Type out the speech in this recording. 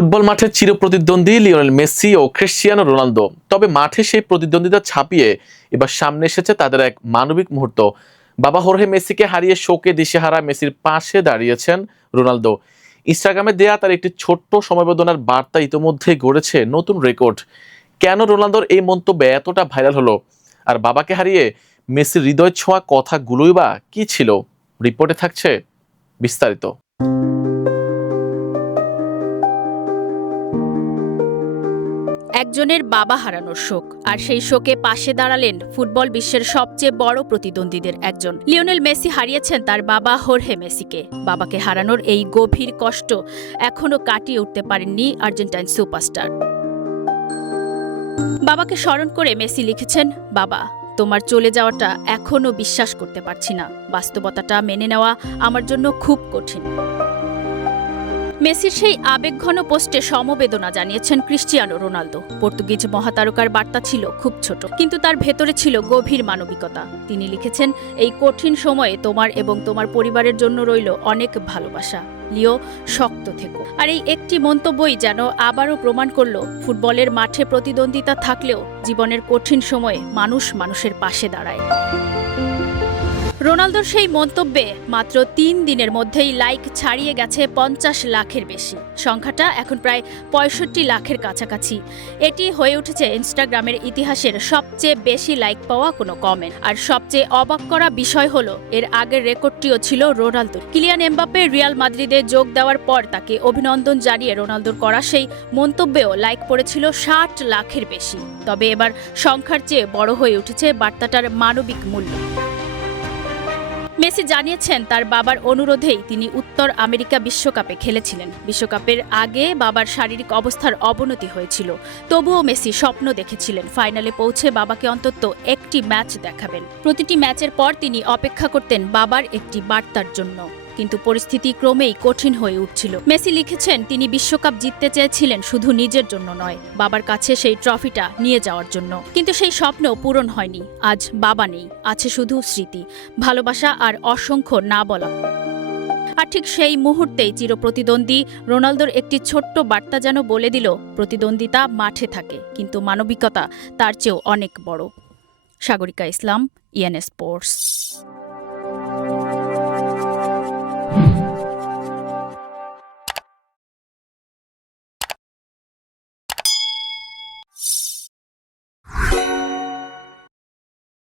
Football মাঠে চিরপ্রতিদ্বন্দ্বী Lionel Messi ও Cristiano Ronaldo. তবে মাঠে সেই প্রতিদ্বন্দ্বিতা ছাপিয়ে এবার সামনে এসেছে তাদের এক মানবিক মুহূর্ত। বাবা হোর্হে মেসিকে হারিয়ে শোকে দিশেহারা মেসির পাশে দাঁড়িয়েছেন রোনালদো। ইনস্টাগ্রামে দেয়া তার একটি ছোট্ট সমবেদনার বার্তা ইতোমধ্যে গড়েছে নতুন রেকর্ড। কেন রোনালদোর এই মন্তব্য এতটা ভাইরাল হলো, আর বাবাকে হারিয়ে মেসির হৃদয় ছোঁয়া কথাগুলোই বা কি ছিল? রিপোর্টে থাকছে বিস্তারিত। একজনের বাবা হারানোর শোক, আর সেই শোকে পাশে দাঁড়ালেন ফুটবল বিশ্বের সবচেয়ে বড় প্রতিদ্বন্দ্বীদের একজন। লিওনেল মেসি হারিয়েছেন তার বাবা হোর্হে মেসিকে। বাবাকে হারানোর এই গভীর কষ্ট এখনো কাটিয়ে উঠতে পারেননি আর্জেন্টাইন সুপারস্টার। বাবাকে স্মরণ করে মেসি লিখেছেন, বাবা, তোমার চলে যাওয়াটা এখনো বিশ্বাস করতে পারছি না। বাস্তবতাটা মেনে নেওয়া আমার জন্য খুব কঠিন। মেসির সেই আবেগঘন পোস্টে সমবেদনা জানিয়েছেন ক্রিস্টিয়ানো রোনালদো। পর্তুগিজ মহাতারকার বার্তা ছিল খুব ছোট, কিন্তু তার ভেতরে ছিল গভীর মানবিকতা। তিনি লিখেছেন, এই কঠিন সময়ে তোমার এবং তোমার পরিবারের জন্য রইল অনেক ভালোবাসা। লিও, শক্ত থেকো। আর এই একটি মন্তব্যই যেন আবারও প্রমাণ করল, ফুটবলের মাঠে প্রতিদ্বন্দ্বিতা থাকলেও জীবনের কঠিন সময়ে মানুষ মানুষের পাশে দাঁড়ায়। রোনালদোর সেই মন্তব্যে মাত্র ৩ দিনের মধ্যেই লাইক ছাড়িয়ে গেছে ৫০ লাখের বেশি। সংখ্যাটা এখন প্রায় ৬৫ লাখের কাছাকাছি। এটি হয়ে উঠেছে ইনস্টাগ্রামের ইতিহাসের সবচেয়ে বেশি লাইক পাওয়া কোনো কমেন্ট। আর সবচেয়ে অবাক করা বিষয় হলো, এর আগের রেকর্ডটিও ছিল রোনালদোর। কিলিয়ান এমবাপ্পে রিয়াল মাদ্রিদে যোগ দেওয়ার পর তাকে অভিনন্দন জানিয়ে রোনালদোর করা সেই মন্তব্যেও লাইক পড়েছিল ৬০ লাখের বেশি। তবে এবার সংখ্যার চেয়ে বড় হয়ে উঠেছে বার্তাটার মানবিক মূল্য। মেসি জানিয়েছেন, তার বাবার অনুরোধেই তিনি উত্তর আমেরিকা বিশ্বকাপে খেলেছিলেন। বিশ্বকাপের আগে বাবার শারীরিক অবস্থার অবনতি হয়েছিল। তবুও মেসি স্বপ্ন দেখেছিলেন ফাইনালে পৌঁছে বাবাকে অন্তত একটি ম্যাচ দেখাবেন। প্রতিটি ম্যাচের পর তিনি অপেক্ষা করতেন বাবার একটি বার্তার জন্য। কিন্তু পরিস্থিতি ক্রমেই কঠিন হয়ে উঠছিল। মেসি লিখেছেন, তিনি বিশ্বকাপ জিততে চেয়েছিলেন শুধু নিজের জন্য নয়, বাবার কাছে সেই ট্রফিটা নিয়ে যাওয়ার জন্য। কিন্তু সেই স্বপ্ন পূরণ হয়নি। আজ বাবা নেই, আছে শুধু স্মৃতি, ভালোবাসা আর অসংখ্য না বলা। আর ঠিক সেই মুহূর্তেই চিরপ্রতিদ্বন্দ্বী রোনালদোর একটি ছোট্ট বার্তা যেন বলে দিল, প্রতিদ্বন্দ্বিতা মাঠে থাকে, কিন্তু মানবিকতা তার চেয়েও অনেক বড়। সাগরিকা ইসলাম, ইএনএ স্পোর্টস।